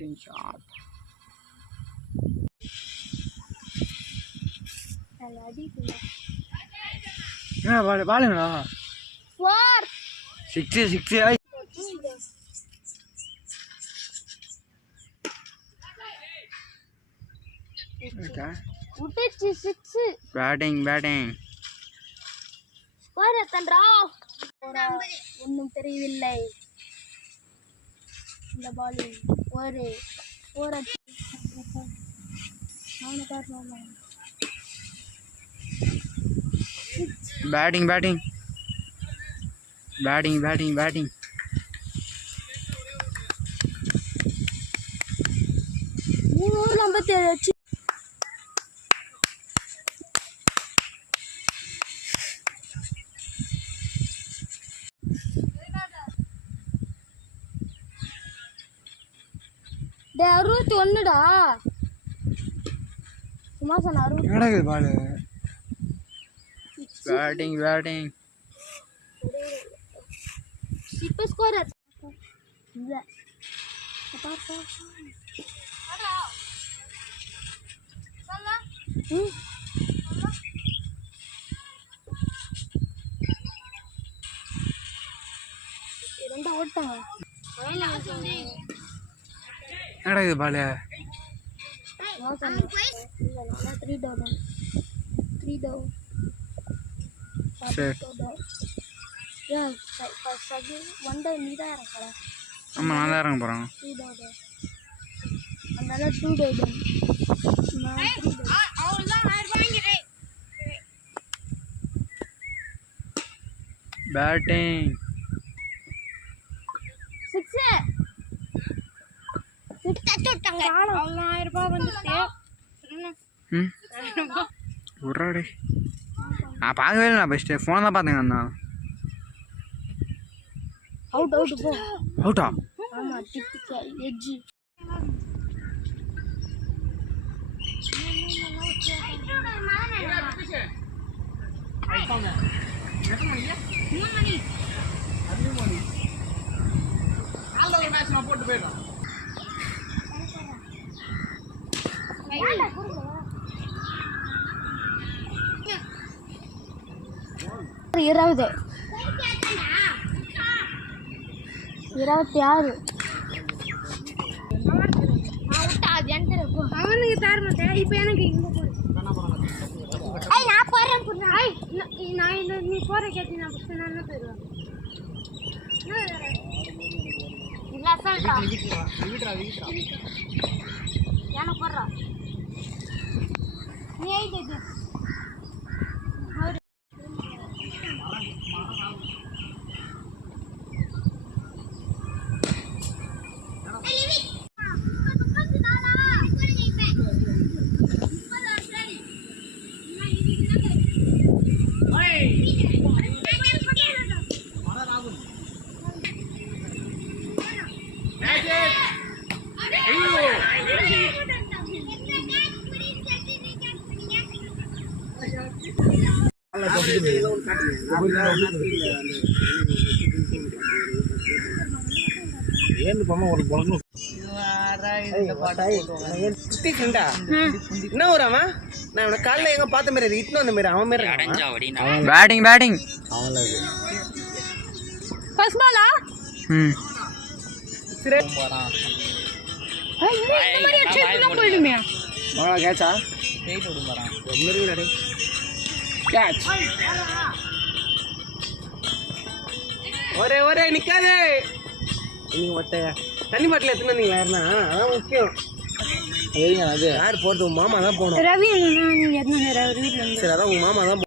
shooting shot. பாலுங்களா 6 batting ஒன்றும் தெரியவில்லை. இந்த பாலில் ஒரு பேட்டிங் 357 61டா. சும்மா சொன்ன 60. என்னடா இது பால்? பேட்டிங் இப்போ ஸ்கோர் இல்ல. பாப்பா அடா சொல்லா ரெண்டா ஓட்டாங்க. என்னடா இது பால்? 3 down. சரி. ஒன் டே நீ தான் இறங்கல. ஆமாம், நான் தான் இறங்க போகிறேன். 3 down. அதனால 2 down. பேட்டிங் 6 விட்டாங்க. அவங்க 1000 ரூபாய் வந்துச்சு. விட்றாடி. நான் பார்க்கவே இல்லை. நான் ஃபஸ்ட்டு ஃபோன் தான் பார்த்தேங்க. அண்ணா அவுட்டா? ஆமா, டிப்பிக்கல் எட்ஜ். போட்டு போயிடலாம். இருபது 26 அவனுக்கு தர மாட்டேன். இப்போ எனக்கு இங்க போடு. நான் போறேன். நீ போற கேட்டு நான் என்ன போயிடுவேன். இல்ல சொல்றா என்ன போடுறா நீ ஐந்து என்ன ஊராமா? நான் காலைல எங்க பார்த்த மாதிரி இட்னு அந்த மாதிரி அவன் மாதிரி பேட்டிங் ஃபர்ஸ்ட் பாலா சரி இந்த மாதிரி அடிச்சா போய்டுமே. பாலா கேட்சா? ஸ்ட்ரைட் ஓடு போறான். கேட்ச். ஒரே நிக்காதே. நீங்க மொட்டைய தண்ணி பாட்டில் எத்தனை வந்தீங்க? யாருன்னா அதான் முக்கியம். அது யார் போறது? உங்க மாமா தான் போகணும். ரவி வீட்டுல. சரி, அதான் உங்க மாமா தான்